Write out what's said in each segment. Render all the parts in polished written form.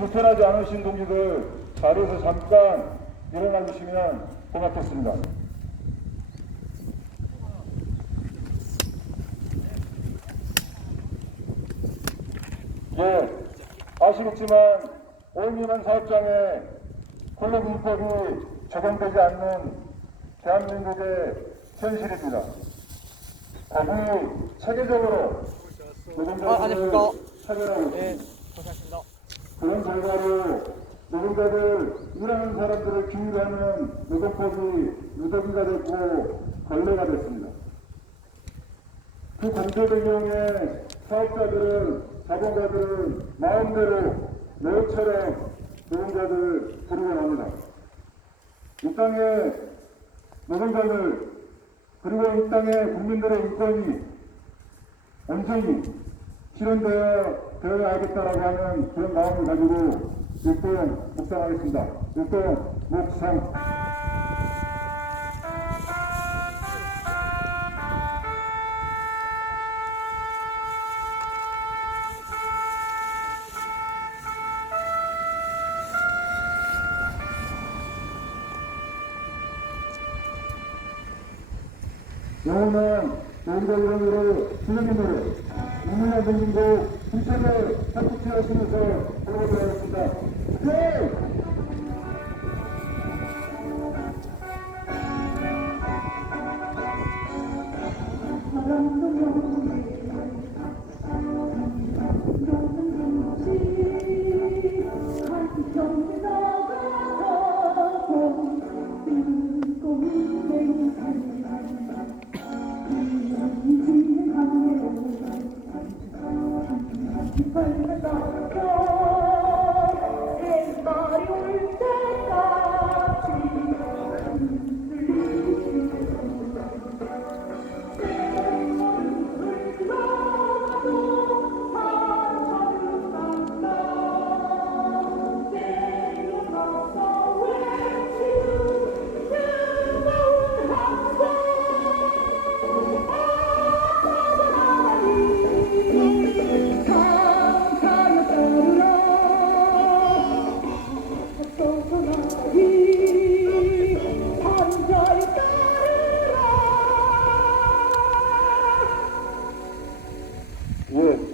불편하지 않으신 동지들 자리에서 잠깐 일어나 주시면 고맙겠습니다. 예, 아시겠지만 5인 미만 사업장에 근로기준법이 적용되지 않는 대한민국의 현실입니다. 거의 체계적으로 노동자들을 차별하고 있습니다. 그런 결과로 노동자들, 일하는 사람들을 규율하는 노동법이 유도기가 됐고 걸레가 됐습니다. 그 공조 배경에 사업자들은, 자본가들은 마음대로 매처럼 노동자들을 부르고 합니다. 이 땅에 노동자들, 그리고 이 땅의 국민들의 인권이 온전히 실현되어야겠다라고 하는 그런 마음을 가지고 일동 묵상하겠습니다. 일동 묵상. 영원한 노동자 이름으로 주님의 노래, 국민의 동인도 힘차게 합국해 하시면서 부르도록 하겠습니다. 네!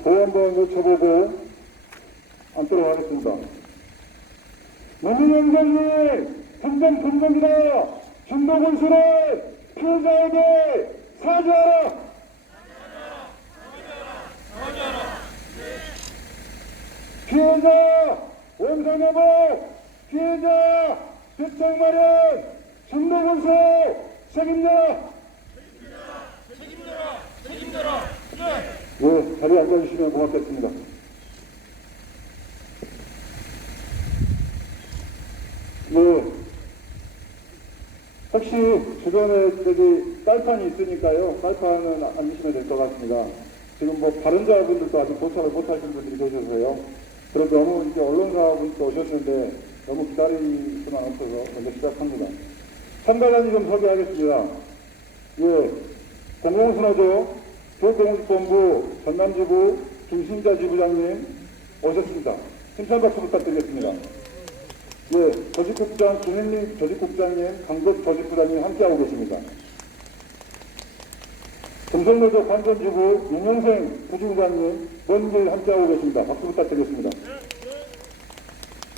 한번 외쳐보고 앉도록 하겠습니다. 노무현정이 분정이다. 중도군수를 피해자에게 사죄하라. 피해자 원상회복, 피해자 대책 마련, 중도군수 책임져라. 책임져라. 네, 자리에 앉아주시면 고맙겠습니다. 네, 혹시 주변에 저기 깔판이 있으니까요, 깔판은 앉으시면 될 것 같습니다. 지금 뭐 발언자분들도 아직 도착을 못하신 분들이 계셔서요. 그래서 너무 이제 언론사분도 오셨는데 너무 기다릴 수는 없어서 먼저 시작합니다. 참가자님 좀 소개하겠습니다. 예, 공공순화조 교육공직본부 전남지부 김신자 지부장님 오셨습니다. 힘찬 박수 부탁드리겠습니다. 예, 조직국장 김현민 조직국장님, 강덕 조직부장님 함께하고 계십니다. 금속노조 관전지부 윤영생 부지부장님 먼 길 함께하고 계십니다. 박수 부탁드리겠습니다.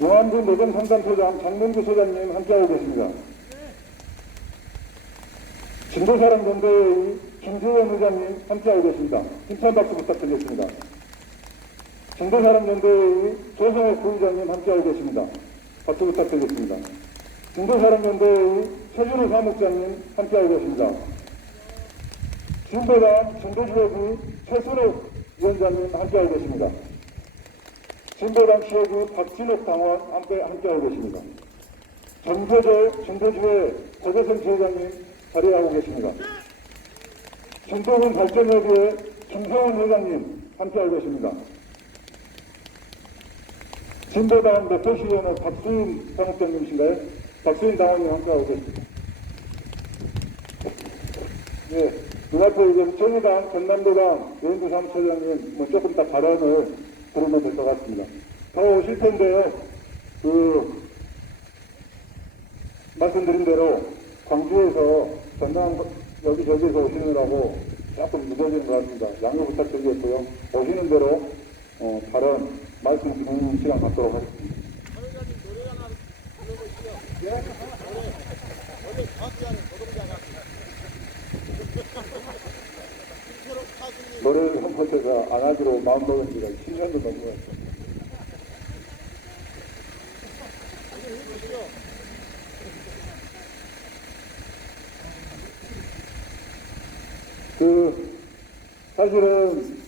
용암군 노동상담소장 장문규 소장님 함께하고 계십니다. 진도사랑 연대회의 김재원 의장님 함께하고 계십니다. 힘찬 박수 부탁드리겠습니다. 진도사랑 연대회의 조성호 부의장님 함께하고 계십니다. 박수 부탁드리겠습니다. 진도사랑 연대회의 최준호 사무장님 함께하고 계십니다. 진도당 진도지역의 최순옥 위원장님 함께하고 계십니다. 진도당 지역의 박진옥 당원 함께하고 계십니다. 전교조 진도지회 고재성 지회장님 자리하고 계십니다. 진도군 발전협의회 김성원 회장님 함께하고 계십니다. 진도당 매표시위원회 박수인 당협장님이신가요? 박수인 당원님 함께하고 계십니다. 네, 눈앞에 이제 정의당, 전남도당, 여인부 사무처장님 조금 더 발언을 들으면 될 것 같습니다. 더 오실 텐데요. 말씀드린 대로 광주에서 전남 여기저기에서 오시느라고 조금 늦어지는 것 같습니다. 양해 부탁드리겠고요. 오시는 대로 발언, 말씀 듣는 시간 갖도록 하겠습니다. 노래를 한 번째서 안 하기로 마음먹은 지가 10년도 넘은 것 같아요. 사실은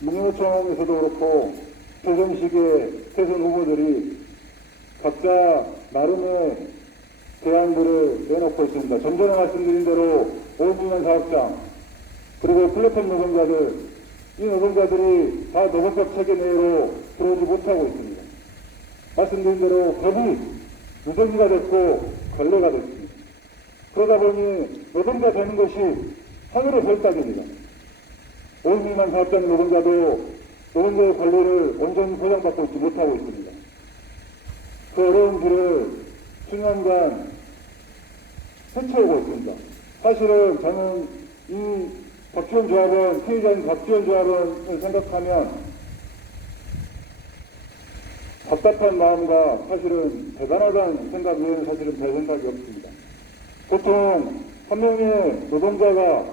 문무청에서도 그렇고 조정식의 대선 후보들이 각자 나름의 대안들을 내놓고 있습니다. 좀 전에 말씀드린 대로 5분면 사업장 그리고 플랫폼 노동자들, 이 노동자들이 다 노동법 체계 내로 들어오지 못하고 있습니다. 말씀드린 대로 법이 무더기가 됐고 걸레가 됐습니다. 그러다 보니 노동자 되는 것이 하늘의 별따기입니다. 5인 미만 사업장 노동자도 노동자의 권리를 온전히 보장받고 있지 못하고 있습니다. 그 어려운 길을 수년간 헤쳐오고 있습니다. 사실은 저는 이 박지원 조합원, 피해자인 박지원 조합원을 생각하면 답답한 마음과 사실은 대단하다는 생각 외에는 사실은 별 생각이 없습니다. 보통 한 명의 노동자가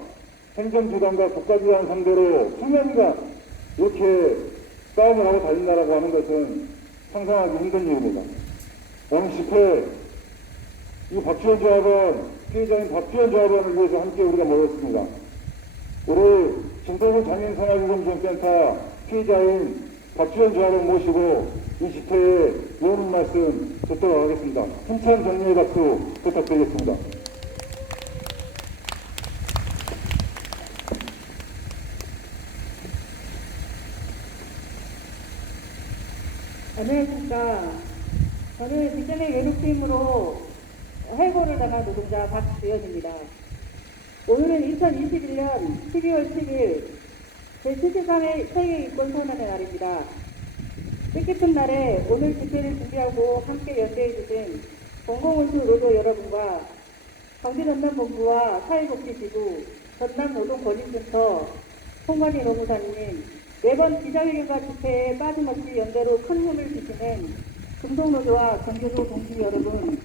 행정기관과 국가기관 상대로 수년간 이렇게 싸움을 하고 다닌다라고 하는 것은 상상하기 힘든 일입니다. 오늘 집회, 이 박지원 조합원, 피해자인 박지원 조합원을 위해서 함께 우리가 모였습니다. 우리 진도군 장애인생활기금지원센터 피해자인 박지원 조합원 모시고 이 집회에 요런 말씀 듣도록 하겠습니다. 힘찬 격려의 박수 부탁드리겠습니다. 안녕하십니까. 저는 직장의 외롭힘으로 해고를 당한 노동자 박주연입니다. 오늘은 2021년 12월 10일 제73회 세계인권 선언의 날입니다. 뜻깊은 날에 오늘 집회를 준비하고 함께 연대해주신 공공운수 노조 여러분과 광주 전남본부와 사회복지지구, 전남노동권익센터 송관희 노무사님, 매번 기자회견과 집회에 빠짐없이 연대로 큰 힘을 주시는 금속노조와 경제조 동지 여러분,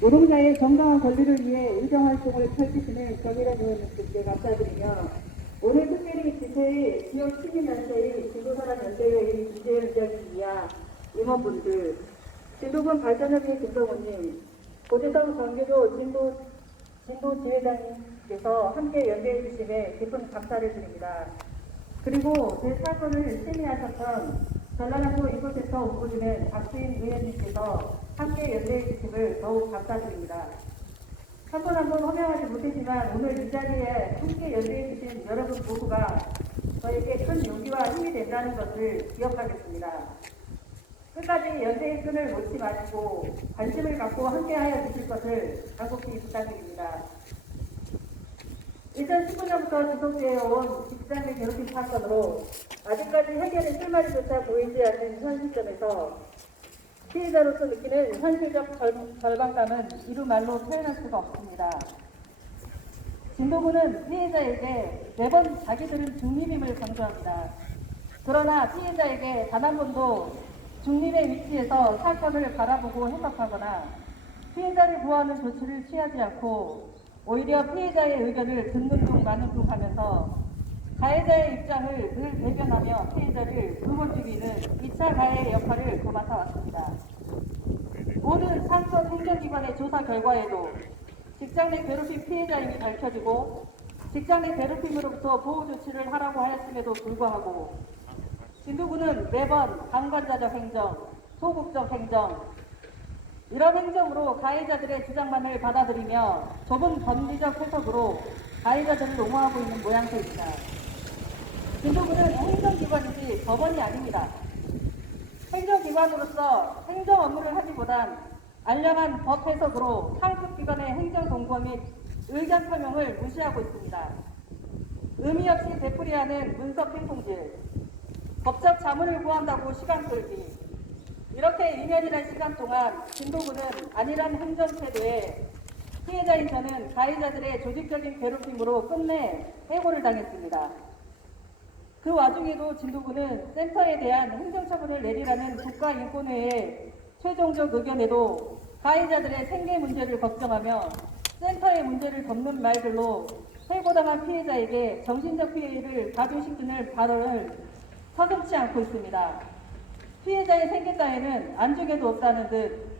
노동자의 정당한 권리를 위해 의정활동을 펼치시는 정의란 의원님께 감사드리며, 오늘 특별히 집회의 지역 시민단체의 진도사랑연대회의 주재위원장님이야 임원분들, 진도군 발전협의 김성호님, 고재성 경제조 진도지회장님께서 함께 연대해 주심에 깊은 감사를 드립니다. 그리고 제 사건을 심의하셨던 전라남도 인권센터 본부주는 박수인 의원님께서 함께 연대해 주심을 더욱 감사드립니다. 한 번 한 번 허명하지 못했지만 오늘 이 자리에 함께 연대해 주신 여러분 모두가 저에게 큰 용기와 힘이 된다는 것을 기억하겠습니다. 끝까지 연대의 끈을 놓지 마시고 관심을 갖고 함께하여 주실 것을 간곡히 부탁드립니다. 2019년부터 지속되어온 직장 내 괴롭힘 사건으로 아직까지 해결의 실마리조차 보이지 않는 현 시점에서 피해자로서 느끼는 현실적 절박감은 이루 말로 표현할 수가 없습니다. 진도군은 피해자에게 매번 자기들은 중립임을 강조합니다. 그러나 피해자에게 단 한 번도 중립의 위치에서 사건을 바라보고 해석하거나 피해자를 보호하는 조치를 취하지 않고 오히려 피해자의 의견을 듣는 둥 마는 둥 하면서 가해자의 입장을 늘 대변하며 피해자를 의무주기는 2차 가해의 역할을 도맡아 왔습니다. 모든 사건 행정기관의 조사 결과에도 직장 내 괴롭힘 피해자임이 밝혀지고 직장 내 괴롭힘으로부터 보호조치를 하라고 하였음에도 불구하고 진도군은 매번 방관자적 행정, 소극적 행정, 이런 행정으로 가해자들의 주장만을 받아들이며 좁은 범리적 해석으로 가해자들을 옹호하고 있는 모양새입니다. 진도군은 행정기관이지 법원이 아닙니다. 행정기관으로서 행정 업무를 하기보단 알량한 법 해석으로 상급기관의 행정공고 및 의견 표명을 무시하고 있습니다. 의미 없이 되풀이하는 문서 핑퐁질, 법적 자문을 구한다고 시간 끌기, 이렇게 2년이라는 시간 동안 진도군은 안일한 행정태도에 피해자인 저는 가해자들의 조직적인 괴롭힘으로 끝내 해고를 당했습니다. 그 와중에도 진도군은 센터에 대한 행정처분을 내리라는 국가인권회의 최종적 의견에도 가해자들의 생계 문제를 걱정하며 센터의 문제를 덮는 말들로 해고당한 피해자에게 정신적 피해를 가중시키는 발언을 서슴지 않고 있습니다. 피해자의 생계 따위는 안중에도 없다는 듯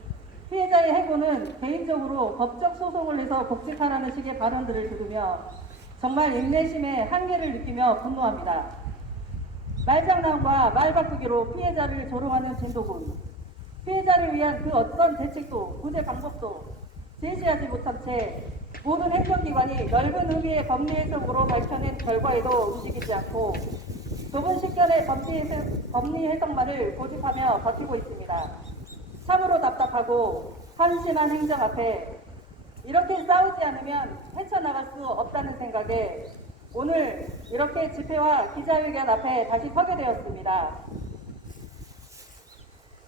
피해자의 해고는 개인적으로 법적 소송을 해서 복직하라는 식의 발언들을 들으며 정말 인내심의 한계를 느끼며 분노합니다. 말장난과 말 바꾸기로 피해자를 조롱하는 진도군. 피해자를 위한 그 어떤 대책도 구제 방법도 제시하지 못한 채 모든 행정기관이 넓은 의미의 법리 해석으로 밝혀낸 결과에도 움직이지 않고 좁은 식견의 법리 해석만을 고집하며 버티고 있습니다. 참으로 답답하고 한심한 행정 앞에 이렇게 싸우지 않으면 헤쳐나갈 수 없다는 생각에 오늘 이렇게 집회와 기자회견 앞에 다시 서게 되었습니다.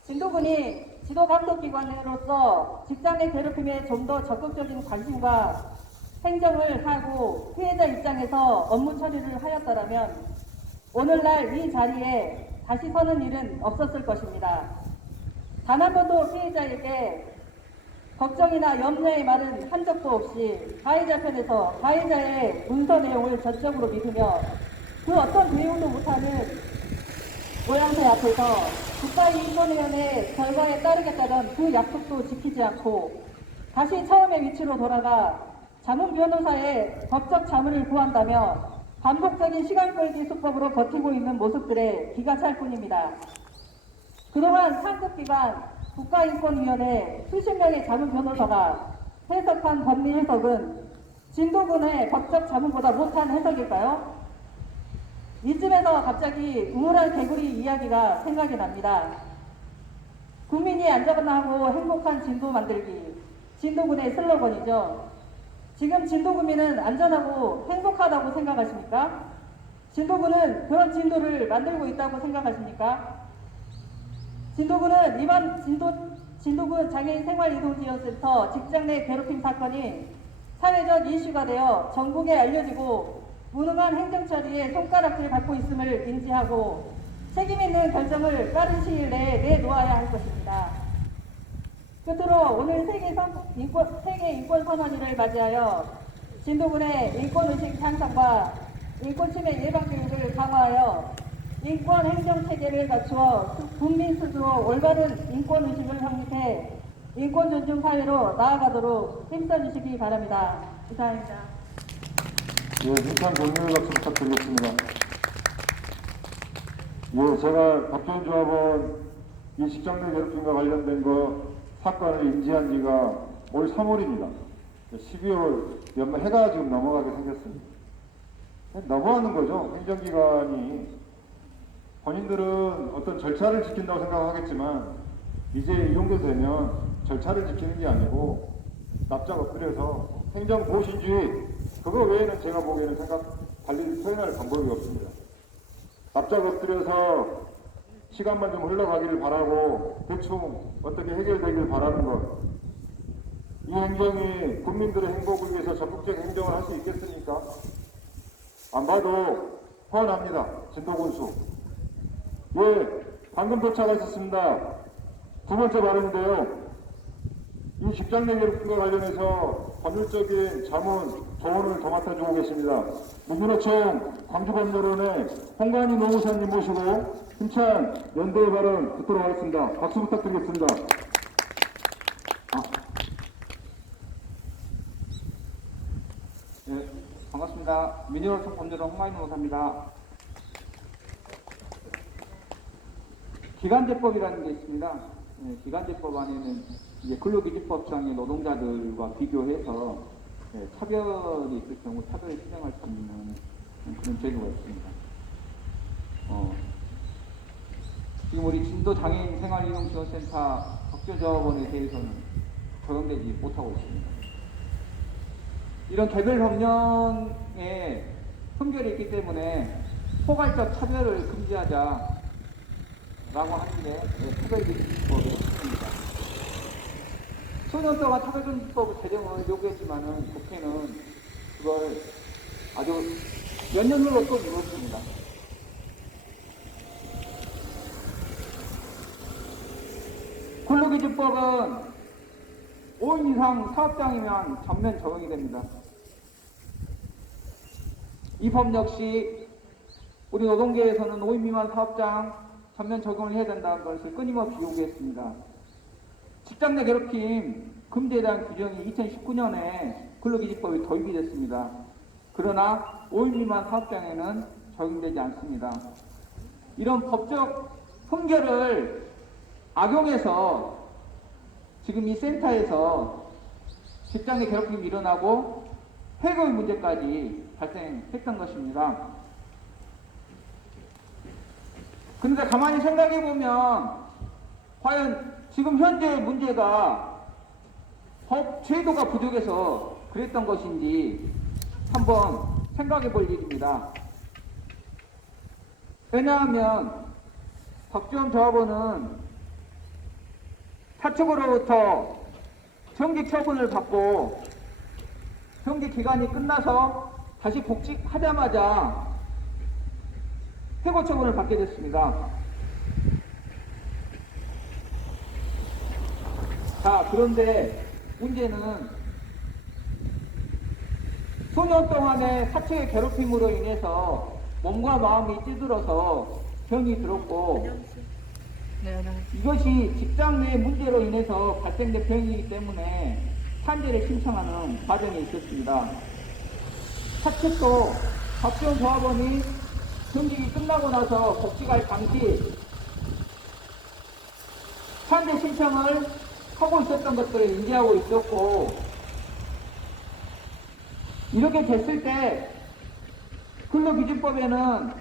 진도군이 지도감독기관으로서 직장 내 괴롭힘에 좀 더 적극적인 관심과 행정을 하고 피해자 입장에서 업무 처리를 하였더라면 오늘날 이 자리에 다시 서는 일은 없었을 것입니다. 단 한 번도 피해자에게 걱정이나 염려의 말은 한 적도 없이 가해자 편에서 가해자의 문서 내용을 전적으로 믿으며 그 어떤 대응도 못하는 모양새 앞에서 국가인권위원회 결과에 따르겠다던 그 약속도 지키지 않고 다시 처음의 위치로 돌아가 자문 변호사의 법적 자문을 구한다며 반복적인 시간 끌기 수법으로 버티고 있는 모습들에 기가 찰 뿐입니다. 그동안 상급기관 국가인권위원회 수십 명의 자문 변호사가 해석한 법리 해석은 진도군의 법적 자문보다 못한 해석일까요? 이쯤에서 갑자기 우물한 개구리 이야기가 생각이 납니다. 국민이 안전하고 행복한 진도 만들기, 진도군의 슬로건이죠. 지금 진도군민은 안전하고 행복하다고 생각하십니까? 진도군은 그런 진도를 만들고 있다고 생각하십니까? 진도군은 이번 진도군 장애인 생활이동지원센터 직장 내 괴롭힘 사건이 사회적 이슈가 되어 전국에 알려지고 무능한 행정처리에 손가락질 받고 있음을 인지하고 책임있는 결정을 빠른 시일 내에 내놓아야 할 것입니다. 끝으로 오늘 세계 인권선언일을 맞이하여 진도군의 인권의식 향상과 인권침해 예방교육을 강화하여 인권 행정체계를 갖추어 국민 스스로 올바른 인권의식을 확립해 인권존중 사회로 나아가도록 힘써주시기 바랍니다. 이상입니다. 예, 힘찬 동료의 박수 부탁드리겠습니다. 예, 제가 박주현 조합원 이 직장 내 괴롭힘과 관련된 사건을 인지한 지가 올 3월입니다. 12월 연말 해가 지금 넘어가게 생겼습니다. 너무하는 거죠. 행정기관이 본인들은 어떤 절차를 지킨다고 생각하겠지만 이제 이 정도 되면 절차를 지키는 게 아니고 납작 엎드려서 행정보신주의 그거 외에는 제가 보기에는 달리 표현할 방법이 없습니다. 납작 엎드려서 시간만 좀 흘러가기를 바라고 대충 어떻게 해결되길 바라는 것. 이 행정이 국민들의 행복을 위해서 적극적 행정을 할 수 있겠습니까? 안 봐도 뻔합니다. 진도군수. 예, 방금 도착하셨습니다. 두 번째 발언인데요. 이 직장 내 괴롭힘과 관련해서 법률적인 자문, 조언을 더 맡아주고 계십니다. 민주노총 광주법률원의 홍관희 노무사님 모시고 힘찬 연대의 발언 듣도록 하겠습니다. 박수 부탁드리겠습니다. 네, 반갑습니다. 민주노총 법률원 홍관희 노무사입니다. 기간제법이라는 게 있습니다. 네, 기간제법 안에는 이제 근로기준법상의 노동자들과 비교해서 차별이 있을 경우 차별을 실행할 수 있는 그런 제도가 있습니다. 지금 우리 진도 장애인 생활이동지원센터 박주조합원에 대해서는 적용되지 못하고 있습니다. 이런 개별 법령에 흠결이 있기 때문에 포괄적 차별을 금지하자 하는 게 차별금지법의 핵심입니다. 수년 동안 차별금지법 제정을 요구했지만은 국회는 그걸 아주 몇 년으로 또 미뤘습니다. 근로기준법은 5인 이상 사업장이면 전면 적용이 됩니다. 이 법 역시 우리 노동계에서는 5인 미만 사업장 전면 적용을 해야 된다는 것을 끊임없이 요구했습니다. 직장 내 괴롭힘 금지에 대한 규정이 2019년에 근로기준법이 도입이 됐습니다. 그러나 5인 미만 사업장에는 적용되지 않습니다. 이런 법적 훈계를 악용해서 지금 이 센터에서 직장 내 괴롭힘이 일어나고 해고의 문제까지 발생했던 것입니다. 그런데 가만히 생각해 보면 과연 지금 현재 문제가 법 제도가 부족해서 그랬던 것인지 한번 생각해 볼 일입니다. 왜냐하면 박지원 조합원은 사측으로부터 정직 처분을 받고 정직 기간이 끝나서 다시 복직하자마자 해고 처분을 받게 됐습니다. 자, 그런데 문제는 수년 동안의 사측의 괴롭힘으로 인해서 몸과 마음이 찌들어서 병이 들었고 이것이 직장 내 문제로 인해서 발생된 병이기 때문에 산재를 신청하는 과정이 있었습니다. 사측도 박지원 조합원이 정직이 끝나고 나서 복직할 당시 산재 신청을 하고 있었던 것들을 인지하고 있었고, 이렇게 됐을 때 근로기준법에는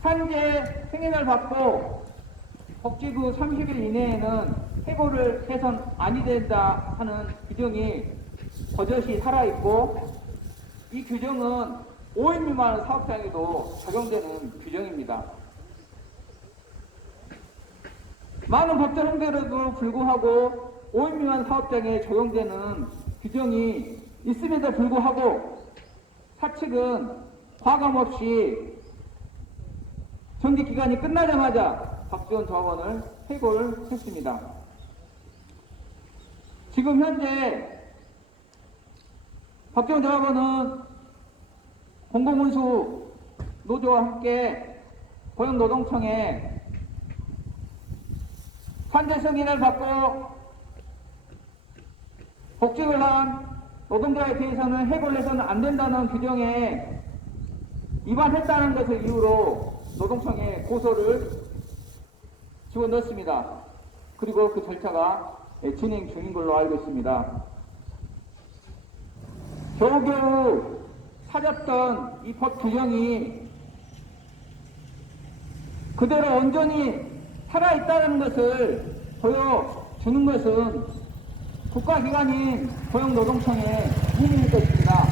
산재 승인을 받고 복직 후 30일 이내에는 해고를 해선 아니 된다 하는 규정이 버젓이 살아있고, 이 규정은 5인 미만 사업장에도 적용되는 규정입니다. 많은 법적 한계에도 불구하고 5인 미만 사업장에 적용되는 규정이 있음에도 불구하고 사측은 과감없이 정직 기간이 끝나자마자 박지원 조합원을 해고를 했습니다. 지금 현재 박지원 조합원은 공공운수 노조와 함께 고용노동청에 산재 승인을 받고 복직을 한 노동자에 대해서는 해고를 해서는 안 된다는 규정에 위반했다는 것을 이유로 노동청에 고소를 집어넣습니다. 그리고 그 절차가 진행 중인 걸로 알고 있습니다. 겨우겨우 사잡던 이 법 규정이 그대로 온전히 살아있다는 것을 보여주는 것은 국가기관인 고용노동청의 의미일 것입니다.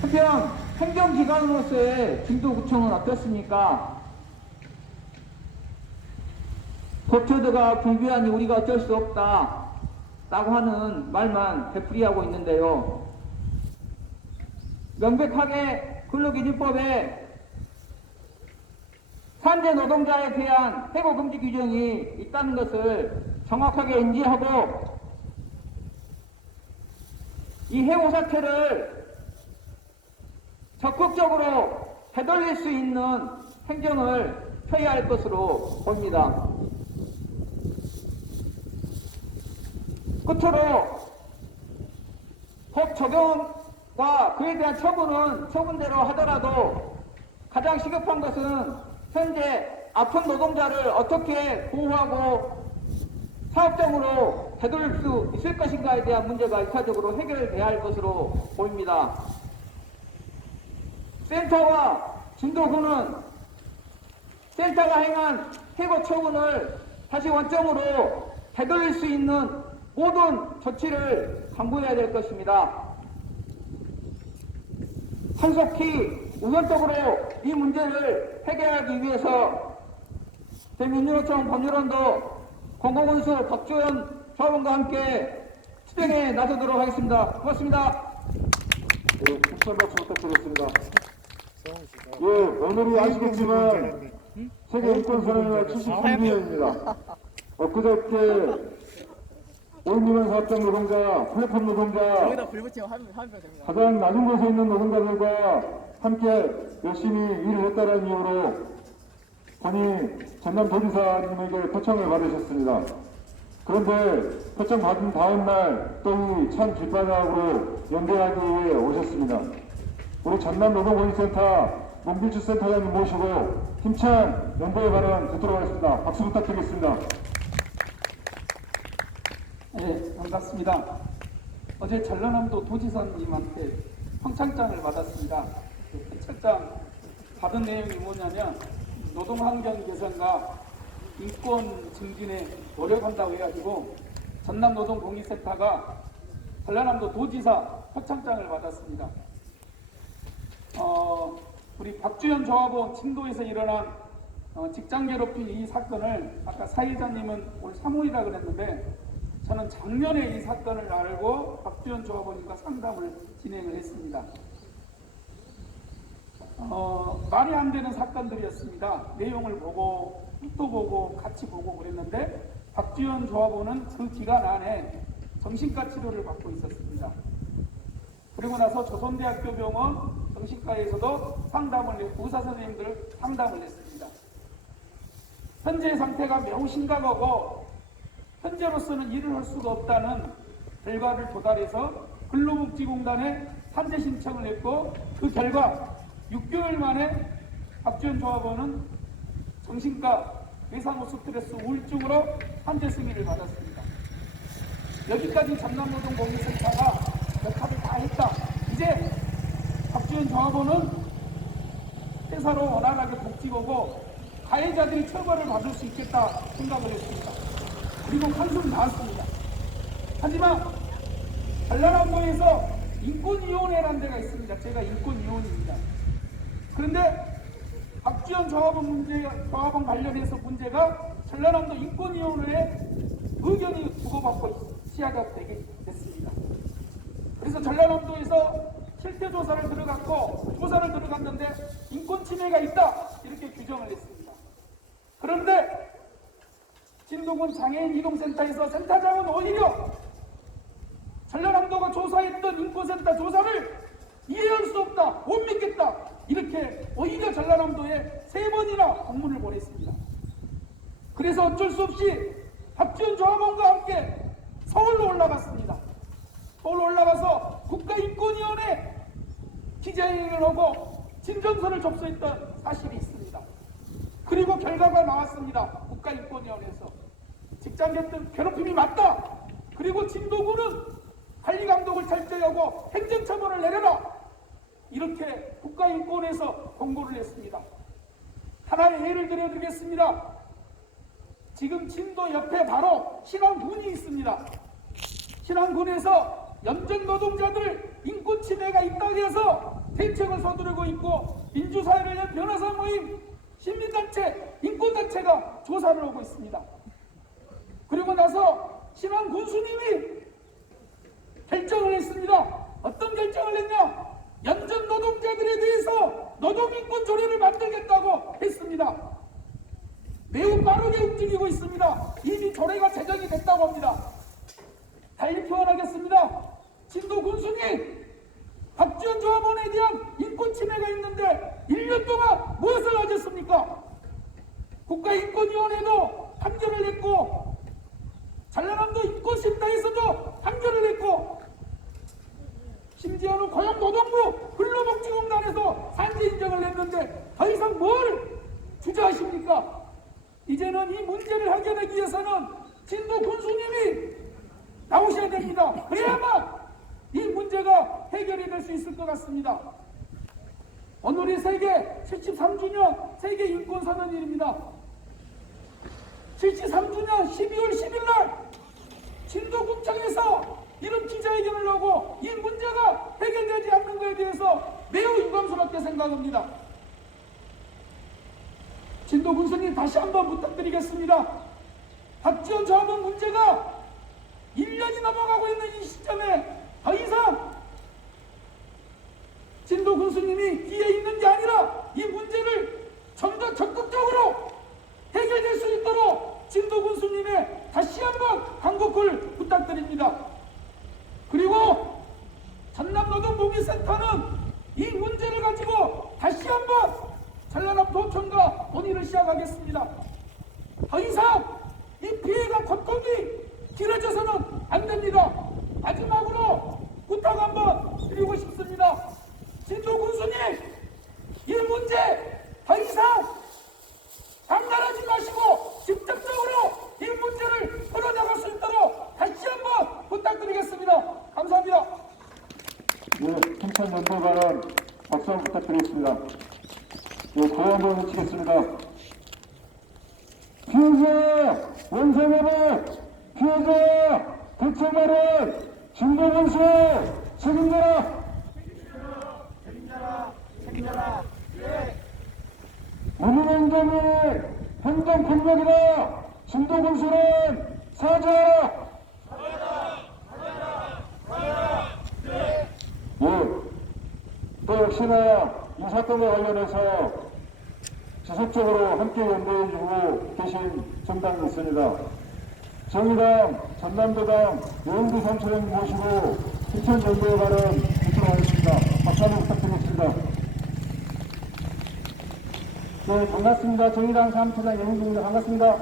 한편 행정기관으로서의 중도구청은 어떻습니까? 법제도가 불비하니 우리가 어쩔 수 없다 라고 하는 말만 되풀이하고 있는데요. 명백하게 근로기준법에 산재 노동자에 대한 해고 금지 규정이 있다는 것을 정확하게 인지하고 이 해고 사태를 적극적으로 되돌릴 수 있는 행정을 펴야 할 것으로 봅니다. 끝으로 법 적용과 그에 대한 처분은 처분대로 하더라도 가장 시급한 것은 현재 아픈 노동자를 어떻게 보호하고 사업장으로 되돌릴 수 있을 것인가에 대한 문제가 일차적으로 해결돼야 할 것으로 보입니다. 센터와 진도군은 센터가 행한 해고 처분을 다시 원점으로 되돌릴 수 있는 모든 조치를 강구해야 될 것입니다. 신속히 우선적으로 이 문제를 해결하기 위해서 대민주노총 법률원도 공공운수 박주현 조합원과 함께 투쟁에 나서도록 하겠습니다. 고맙습니다. 네, 큰 박수 부탁드리겠습니다. 예, 오늘이 아시겠지만 세계 인권선언의 73주년입니다. 엊그저께 5인미만 사업장 노동자, 플랫폼 노동자, 여기다 불 붙이면 하면 됩니다. 가장 낮은 곳에 있는 노동자들과 함께 열심히 일을 했다는 이유로 권위 전남도지사님에게 표창을 받으셨습니다. 그런데 표창 받은 다음 날 또 이 찬 길바닥으로 연대하기 위해 오셨습니다. 우리 전남노동권익센터 문길주 센터장님 모시고 힘찬 연대의 발언 듣도록 하겠습니다. 박수 부탁드리겠습니다. 네, 반갑습니다. 어제 전라남도 도지사님한테 평창장을 받았습니다. 그 평창장 받은 내용이 뭐냐면 노동환경 개선과 인권 증진에 노력한다고 해가지고 전남노동공익센터가 전라남도 도지사 표창장을 받았습니다. 우리 박주현 조합원 친도에서 일어난 직장 괴롭힘 이 사건을 아까 사회자님은 올 3월이라 그랬는데 저는 작년에 이 사건을 알고 박주현 조합원님과 상담을 진행을 했습니다. 말이 안 되는 사건들이었습니다. 내용을 보고 또 보고 같이 보고 그랬는데 박주현 조합원은 그 기간 안에 정신과 치료를 받고 있었습니다. 그리고 나서 조선대학교 병원 정신과에서도 상담을 했고 의사 선생님들 상담을 했습니다. 현재 상태가 매우 심각하고 현재로서는 일을 할 수가 없다는 결과를 도달해서 근로복지공단에 산재 신청을 했고 그 결과 6개월 만에 박주현 조합원은 정신과 외상후 스트레스 우울증으로 산재 승인을 받았습니다. 여기까지 전남노동공익센터가 역할을 다 했다. 이제 박주현 조합원은 회사로 원활하게 복직하고 가해자들이 처벌을 받을 수 있겠다 생각을 했습니다. 그리고 한숨 나왔습니다. 하지만 전라남도에서 인권위원회라는 데가 있습니다. 제가 인권위원입니다. 그런데 박주현 조합원 관련해서 문제가 전라남도 인권위원회에 의견이 주고받고 시야가 되게 됐습니다. 그래서 전라남도에서 실태 조사를 들어갔고 조사를 들어갔는데 인권 침해가 있다 이렇게 규정을 했습니다. 그런데 진동군 장애인 이동센터에서 센터장은 오히려 전라남도가 조사했던 인권센터 조사를 이해할 수 없다, 못 믿겠다 이렇게 오히려 전라남도에 3번이나 공문을 보냈습니다. 그래서 어쩔 수 없이 박주현 조합원과 함께 서울로 올라갔습니다. 서울로 올라가서 국가인권위원회 기자회견을 하고 진정서를 접수했던 사실이 있습니다. 그리고 결과가 나왔습니다. 국가인권위원회에서 직장 괴롭힘이 맞다. 그리고 진도구는 관리감독을 철저하고 행정처벌을 내려라. 이렇게 국가인권에서 공고를 했습니다. 하나의 예를 들어드리겠습니다. 지금 진도 옆에 바로 신안군이 있습니다. 신안군에서 염전 노동자들 인권 침해가 있다고 해서 대책을 서두르고 있고 민주사회를 위한 변호사 모임, 시민단체, 인권단체가 조사를 하고 있습니다. 그리고 나서 신안군수님이 결정을 했습니다. 어떤 결정을 했냐? 염전 노동자들에 대해서 노동인권 조례를 만들겠다고 했습니다. 매우 빠르게 움직이고 있습니다. 이미 조례가 제정이 됐다고 합니다. 달리 표현하겠습니다. 진도 군수님, 박주현 조합원에 대한 인권 침해가 있는데 1년 동안 무엇을 하셨습니까? 국가인권위원회도 판결을 했고 전라남도 인권센터에서도 판결을 했고 심지어는 고용노동부 근로복지공단에서 산재 인정을 했는데 더 이상 뭘 주저하십니까? 이제는 이 문제를 해결하기 위해서는 진도 군수님이 나오셔야 됩니다. 그래야만 이 문제가 해결이 될 수 있을 것 같습니다. 오늘이 세계 73주년 세계 인권선언일입니다. 73주년 12월 10일 날 진도구청에서 이런 기자회견을 하고 이 문제가 해결되지 않는 것에 대해서 매우 유감스럽게 생각합니다. 진도 군수님 다시 한번 부탁드리겠습니다. 박지원 조합원 문제가 1년이 넘어가고 있는 이 시점에 더 이상 진도 군수님이 뒤에 있는 게 아니라 이 문제를 좀 더 적극적으로 해결될 수 있도록 진도 군수님의 다시 한번 간곡을 부탁드립니다. 그리고 전남노동복지센터는 이 문제를 가지고 다시 한번 전라남 도청과 논의를 시작하겠습니다. 더 이상 이 피해가 고통이 길어져서는 안 됩니다. 마지막으로 부탁 한번 드리고 싶습니다. 진도 군수님, 이 문제 더 이상 방관하지 마시고 직접적으로 이 문제를 풀어나갈 수 있도록 다시 한번 부탁드리겠습니다. 감사합니다. 네, 청천연대 발언 박수 한번 부탁드리겠습니다. 네, 고해 한번 외치겠습니다. 피해자 원성회를 피해자 대책마련 진도군수 책임져라. 문행정이 행정폭력이다. 진도군수는 사죄하라. 또 역시나 이 사건과 관련해서 지속적으로 함께 연대해주고 계신 정당이 있습니다. 정의당, 전남도당, 여행도 삼촌을 모시고 인천연대에 관한 듣도록 하겠습니다. 박수 한번 부탁드리겠습니다. 네, 반갑습니다. 정의당 사무처장 여행도입니다. 반갑습니다.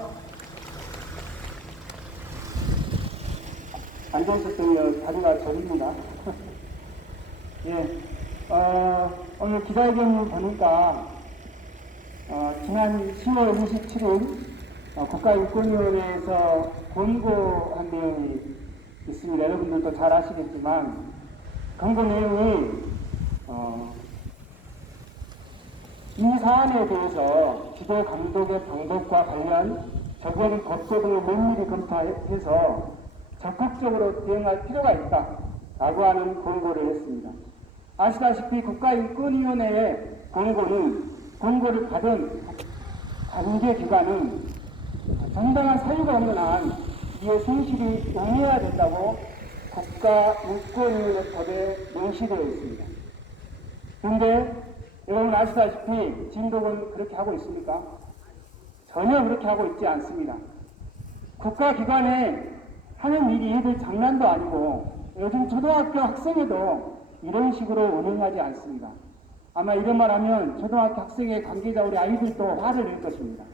앉아있었더니 다리가 저립니다. 예, 오늘 기자회견을 보니까 지난 10월 27일 국가인권위원회에서 권고한 내용이 있습니다. 여러분들도 잘 아시겠지만 권고 내용이 이 사안에 대해서 지도 감독의 방법과 관련 적용 법조 등을 면밀히 검토해서 적극적으로 대응할 필요가 있다라고 하는 권고를 했습니다. 아시다시피 국가인권위원회의 권고를 받은 관계기관은 정당한 사유가 없는 한 이에 성실히 응해야 된다고 국가인권위원회법에 명시되어 있습니다. 그런데 여러분 아시다시피 진독은 그렇게 하고 있습니까? 전혀 그렇게 하고 있지 않습니다. 국가기관에 하는 일이 얘들 장난도 아니고 요즘 초등학교 학생회도 이런 식으로 운영하지 않습니다. 아마 이런 말 하면 초등학교 학생회 관계자 우리 아이들도 화를 낼 것입니다.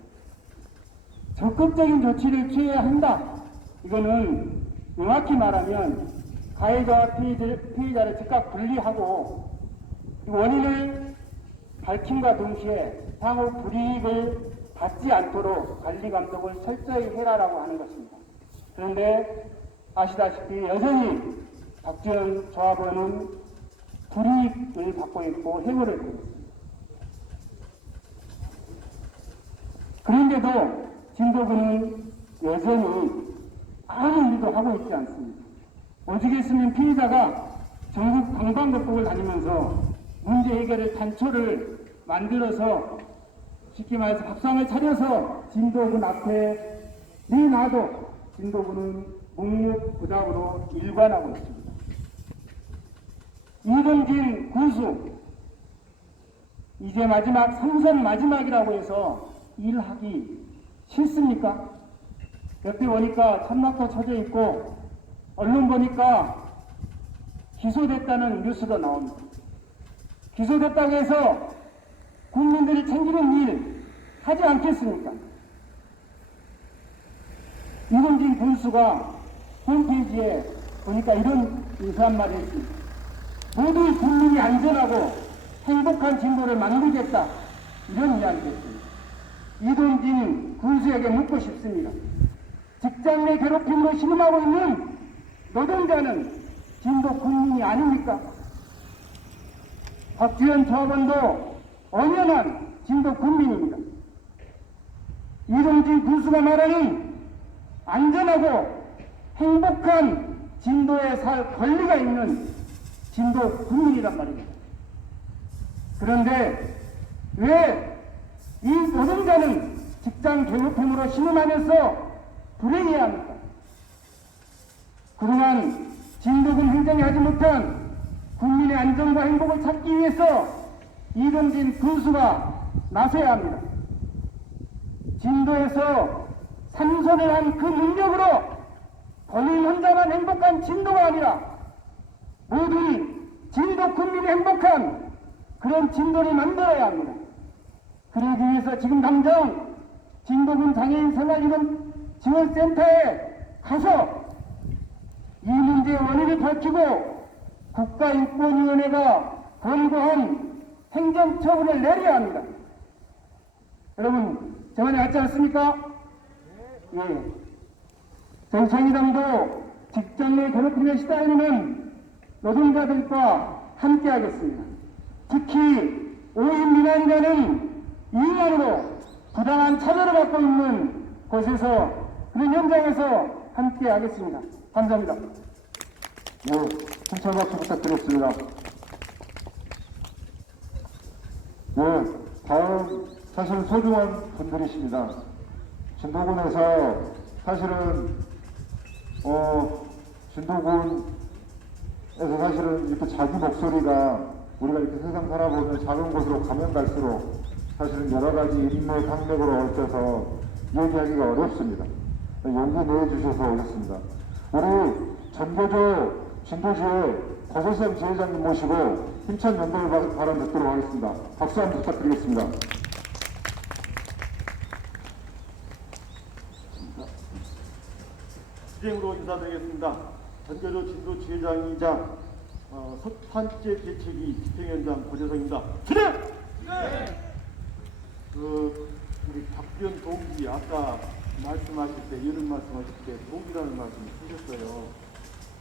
적극적인 조치를 취해야 한다. 이거는 명확히 말하면 가해자와 피해자를 즉각 분리하고 원인을 밝힘과 동시에 향후 불이익을 받지 않도록 관리 감독을 철저히 해라라고 하는 것입니다. 그런데 아시다시피 여전히 박지원 조합원은 불이익을 받고 있고 해고를 하고 있습니다. 그런데도 진도군은 여전히 아무 일도 하고 있지 않습니다. 오죽했으면 피해자가 전국 방방곡곡을 다니면서 문제 해결의 단초를 만들어서 쉽게 말해서 밥상을 차려서 진도군 앞에 내놔도 진도군은 묵묵부답으로 일관하고 있습니다. 이동진 군수 이제 마지막 3선 마지막이라고 해서 일하기 싫습니까? 옆에 보니까 천막도 쳐져 있고 언론 보니까 기소됐다는 뉴스도 나옵니다. 기소됐다고 해서 국민들이 챙기는 일 하지 않겠습니까? 이동진 군수가 홈페이지에 보니까 이런 인사한 말을 했습니다. 모두 국민이 안전하고 행복한 진도를 만들겠다. 이런 이야기를 했습니다. 이동진 군수에게 묻고 싶습니다. 직장 내 괴롭힘으로 신음하고 있는 노동자는 진도 국민이 아닙니까? 박지원 조합원도 엄연한 진도 국민입니다. 이동진 군수가 말하는 안전하고 행복한 진도에 살 권리가 있는 진도 국민이란 말입니다. 그런데 왜 이 노동자는 직장 괴롭힘으로 신음하면서 불행해야 합니까? 그동안 진도군 행정이 하지 못한 국민의 안전과 행복을 찾기 위해서 이동진 군수가 나서야 합니다. 진도에서 삼선을 한 그 능력으로 본인 혼자만 행복한 진도가 아니라 모든 진도 국민이 행복한 그런 진도를 만들어야 합니다. 그러기 위해서 지금 당장 진도군 장애인 생활이동 지원센터에 가서 이 문제의 원인을 밝히고 국가인권위원회가 권고한 행정처분을 내려야 합니다. 여러분, 제 말이 맞지 않습니까? 예. 정창희당도 직장 내 괴롭힘에 시달리는 노동자들과 함께 하겠습니다. 특히 5인 미만이라는 이유만으로 부당한 차별을 받고 있는 곳에서 그런 현장에서 함께 하겠습니다. 감사합니다. 네, 한참 박수 부탁드렸습니다. 네, 다음 사실 소중한 분들이십니다. 진도군에서 사실은 진도군에서 사실은 이렇게 자기 목소리가 우리가 이렇게 세상 살아보면 작은 곳으로 가면 갈수록 사실은 여러 가지 인맥, 학맥으로 얽혀서 얘기하기가 어렵습니다. 용기 내주셔서 오셨습니다. 우리 전교조 진도지회 거소쌤 지회장님 모시고 힘찬 연동을 발언 듣도록 하겠습니다. 박수 한번 부탁드리겠습니다. 시행으로 인사드리겠습니다. 전교조 진도 지회장이자 석탄재 대책위 집행위원장 고재성입니다. 진행! 우리 박비원 동기 아까 말씀하실 때 이런 말씀하실 때 동기라는 말씀을 하셨어요.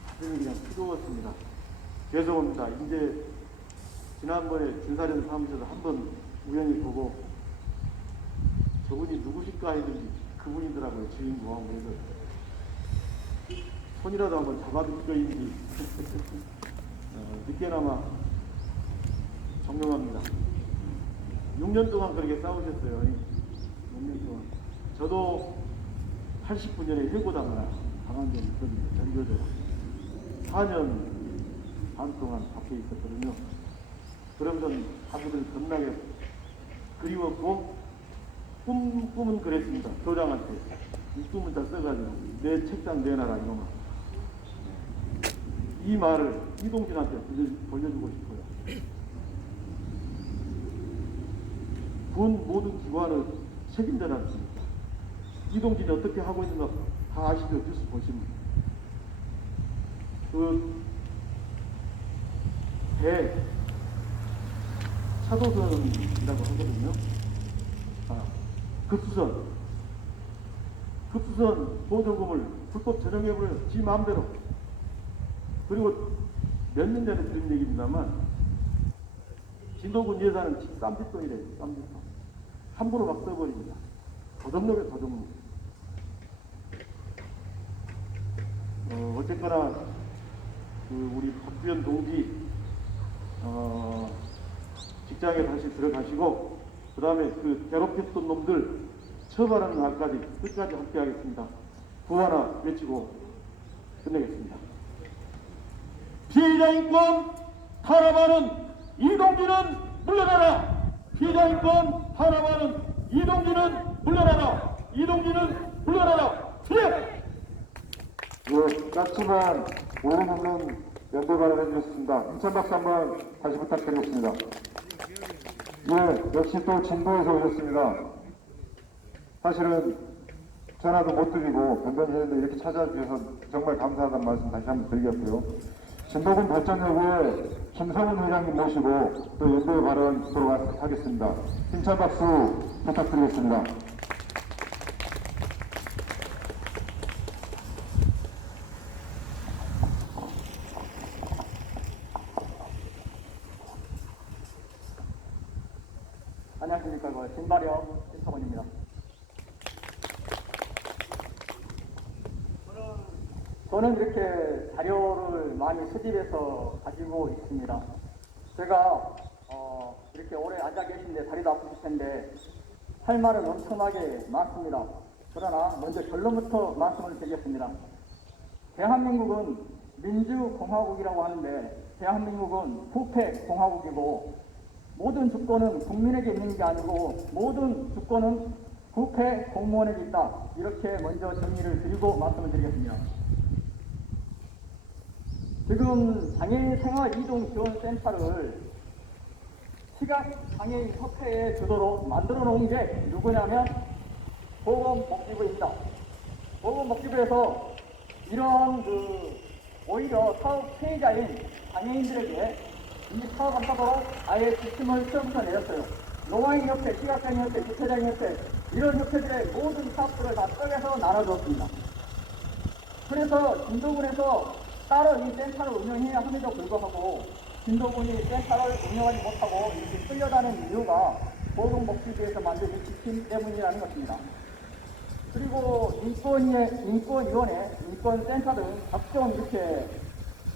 가슴이 그냥 뜨거웠습니다. 죄송합니다. 이제 지난번에 진사련 사무실에서 한번 우연히 보고 저분이 누구실까 했는데 그분이더라고요. 주인공. 그래서 손이라도 한번 잡아줄 거인지 늦게나마 존경합니다. 6년 동안 그렇게 싸우셨어요. 6년 동안. 저도 89년에 해고당한 적이 있거든요. 전교조로. 4년 반 동안 밖에 있었거든요. 그러면서 가족들 겁나게 그리웠고 꿈은 그랬습니다. 도장한테. 이 꿈을 다 써가지고 내 책상 내놔라 이런 거. 이 말을 이동진한테 돌려주고 싶어요. 군 모든 기관을 책임져야 않습니까? 이동진이 어떻게 하고 있는가 다 아시죠? 뉴스 보시면. 배 차도선이라고 하거든요. 급수선 보조금을 불법 조정해버려요. 지 마음대로. 그리고 몇 년 전에 들은 얘기입니다만 진도군 예산은 쌈짓돈이래요. 쌈짓돈. 함부로 막 써버립니다. 도둑놈에 도둑놈. 어쨌거나 우리 박비원 동지 직장에 다시 들어가시고 그 다음에 그 괴롭혔던 놈들 처벌하는 날까지 끝까지 함께 하겠습니다. 구하나 외치고 끝내겠습니다. 피해자 인권 탄압하는 이동진은 물러나라. 피해자 인권 탄압하는 이동진은 물러나라. 이동진은 물러나라. 피해! 예, 짧지만 오래 없는 연대 발언을 해주셨습니다. 힘찬 박수 한번 다시 부탁드리겠습니다. 예, 역시 또 진도에서 오셨습니다. 사실은 전화도 못 드리고 변변히 했는데 이렇게 찾아주셔서 정말 감사하다는 말씀 다시 한번 드리겠고요. 진도군 발전여고에 김성훈 회장님 모시고 또 연대 발언 듣도록 하겠습니다. 힘찬 박수 부탁드리겠습니다. 안녕하십니까. 진바령 김성원입니다. 저는 이렇게 자료를 많이 수집해서 가지고 있습니다. 제가 이렇게 오래 앉아 계신데 다리도 아프실 텐데 할 말은 엄청나게 많습니다. 그러나 먼저 결론부터 말씀을 드리겠습니다. 대한민국은 민주공화국이라고 하는데 대한민국은 부패공화국이고 모든 주권은 국민에게 있는 게 아니고 모든 주권은 부패 공무원에게 있다. 이렇게 먼저 정리를 드리고 말씀을 드리겠습니다. 지금 장애인 생활 이동 지원 센터를 시각장애인 협회의 주도로 만들어 놓은 게 누구냐면 보건복지부입니다. 보건복지부에서 이런 오히려 사업 피해자인 장애인들에게 이 사업 한다고 아예 지침을 처음부터 내렸어요. 노방인협회, 시각장애인협회, 지체장애인협회 이런 협회들의 모든 사업들을 다 쪼개서 나눠줬습니다. 그래서 진도군에서 따로 이 센터를 운영해야 함에도 불구하고 진도군이 센터를 운영하지 못하고 이렇게 끌려다니는 이유가 보건복지부에서 만든 이 지침 때문이라는 것입니다. 그리고 인권위원회, 인권센터 등 각종 이렇게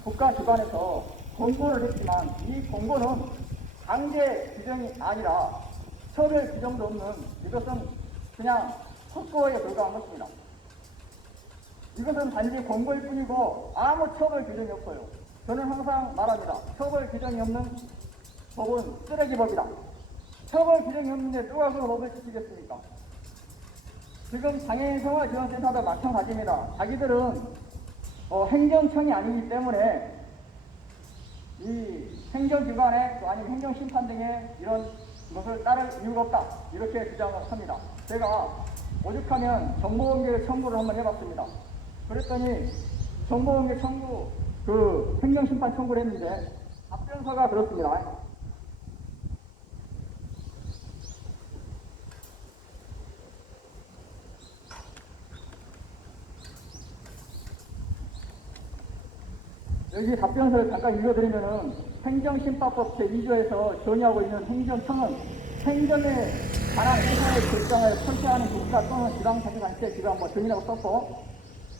국가기관에서 공고를 했지만 이 공고는 강제 규정이 아니라 처벌 규정도 없는 이것은 그냥 헛고에 불과한 것입니다. 이것은 단지 공고일 뿐이고 아무 처벌 규정이 없어요. 저는 항상 말합니다. 처벌 규정이 없는 법은 쓰레기법이다. 처벌 규정이 없는데 누가 그 법을 지키겠습니까? 지금 장애인 생활지원센터도 마찬가지입니다. 자기들은 행정청이 아니기 때문에 이 행정기관에 또 아니면 행정심판 등의 이런 것을 따를 이유가 없다. 이렇게 주장을 합니다. 제가 오죽하면 정보공개 청구를 한번 해봤습니다. 그랬더니 정보공개 청구, 행정심판 청구를 했는데 답변서가 그렇습니다. 여기 답변서를 잠깐 읽어드리면은 행정심파법 제2조에서 정의하고 있는 행정청은 행정에 관한 회사의 결정을 설계하는 국가 또는 지방자치단체 지금 한번 정의라고 썼고,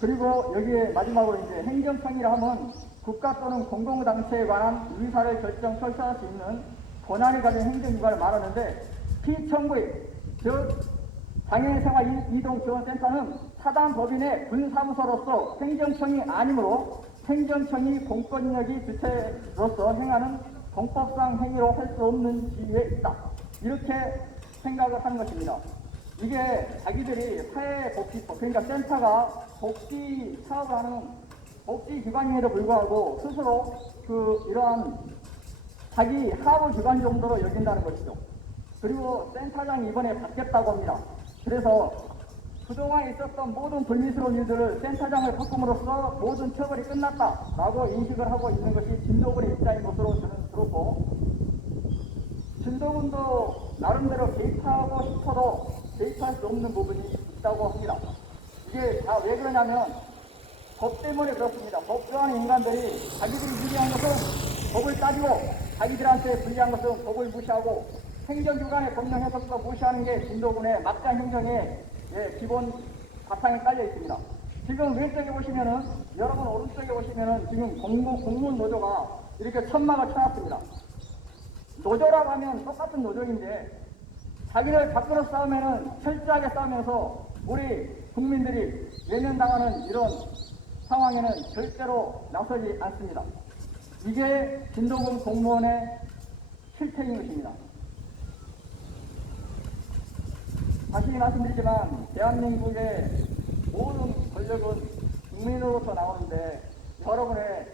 그리고 여기에 마지막으로 이제 행정청이라 하면 국가 또는 공공단체에 관한 의사를 결정 설치할 수 있는 권한이 가진 행정기관을 말하는데 피청구인, 즉 장애인 생활 이동 지원센터는 사단 법인의 분사무소로서 행정청이 아니므로 행정청이 공권력이 주체로서 행하는 공법상 행위로 할 수 없는 지위에 있다. 이렇게 생각을 하는 것입니다. 이게 자기들이 사회복지법, 그러니까 센터가 복지 사업을 하는 복지기관임에도 불구하고 스스로 이러한 자기 하부 기관 정도로 여긴다는 것이죠. 그리고 센터장이 이번에 바뀌었다고 합니다. 그래서 그동안 있었던 모든 불미스러운 일들을 센터장을 바꿈으로써 모든 처벌이 끝났다라고 인식을 하고 있는 것이 진도군의 입장인 것으로 저는 들었고, 진도군도 나름대로 개입하고 싶어도 개입할 수 없는 부분이 있다고 합니다. 이게 다 왜 그러냐면 법 때문에 그렇습니다. 법 좋아하는 인간들이 자기들이 유리한 것은 법을 따지고 자기들한테 불리한 것은 법을 무시하고 행정기관의 법령 해석도 무시하는 게 진도군의 막장 행정의 기본 바탕에 깔려 있습니다. 지금 왼쪽에 보시면은, 여러분 오른쪽에 보시면은 지금 공무원 노조가 이렇게 천막을 쳐놨습니다. 노조라고 하면 똑같은 노조인데 자기를 바꾸러 싸우면은 철저하게 싸우면서 우리 국민들이 외면당하는 이런 상황에는 절대로 나서지 않습니다. 이게 진도군 공무원의 실태인 것입니다. 다시 말씀드리지만 대한민국의 모든 권력은 국민으로부터 나오는데 여러분의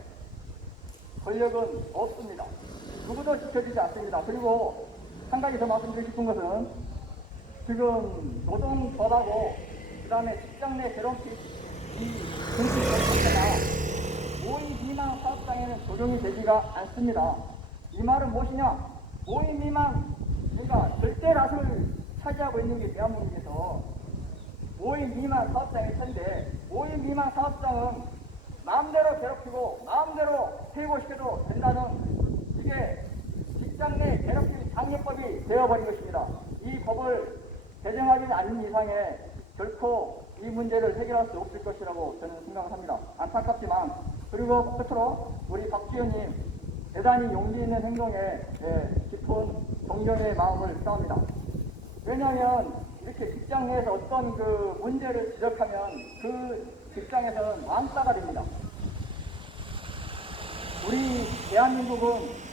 권력은 없습니다. 누구도 지켜주지 않습니다. 그리고 한 가지 더 말씀드리고 싶은 것은 지금 노동법하고 그 다음에 직장 내 괴롭힘 이 금지법자가 5인 미만 사업장에는 적용이 되지가 않습니다. 이 말은 무엇이냐? 5인 미만, 그러니까 절대 다수를 차지하고 있는 게 대한민국에서 5인 미만 사업장일 텐데 5인 미만 사업장은 마음대로 괴롭히고 마음대로 퇴고시켜도 된다는, 이게 직장 내 괴롭힘 장려법이 되어버린 것입니다. 이 법을 개정하지 않는 이상에 결코 이 문제를 해결할 수 없을 것이라고 저는 생각을 합니다. 안타깝지만, 그리고 끝으로 우리 박지원님 대단히 용기 있는 행동에 깊은 존경의 마음을 표합니다. 왜냐하면 이렇게 직장 내에서 어떤 그 문제를 지적하면 그 직장에서는 왕따가 됩니다. 우리 대한민국은